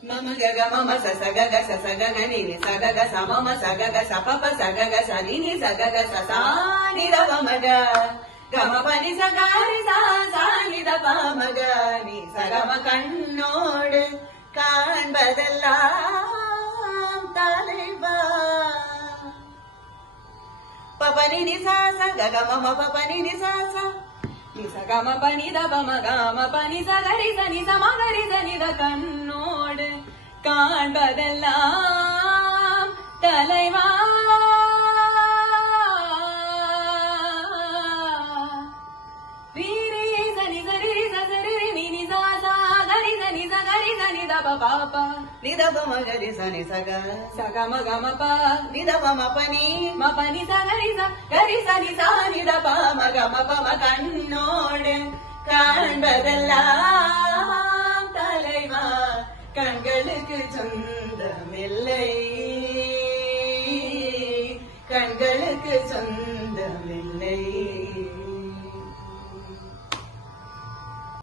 Mama gaga mama sa sa gaga ni ni sa gaga sa mama sa gaga sa papa sa gaga sa ni ni sa gaga sa sa ni da pa ma ga gama pa ni sa ga ri sa sa ni da pa ma ga ni sa ga ma kannோடு காண்பதெல்லாம் தலைவா papa ni ni sa sa gaga mama papa ni ni sa sa ni sa ga ma pa ni da pa ma ga ma pa ni sa ga ri sa ni sa ma ga ri sa ni da kannோடு காண்பதெல்லாம் தலைவா ரீரி சனி சரி சரி நீ நி சா சா கரி சனி ச கரி சனி த ப பா நி த ப ம கரி சனி ச க ம க ம ப நி த ப ம ப நீ ம ப நீ ச கரி சனி ச நி த ப ம க ம ப ம கண்ணோடு காண்பதெல்லாம் தலைவா கண்களுக்கு சொந்தமில்லை கண்களுக்கு சொந்தமில்லை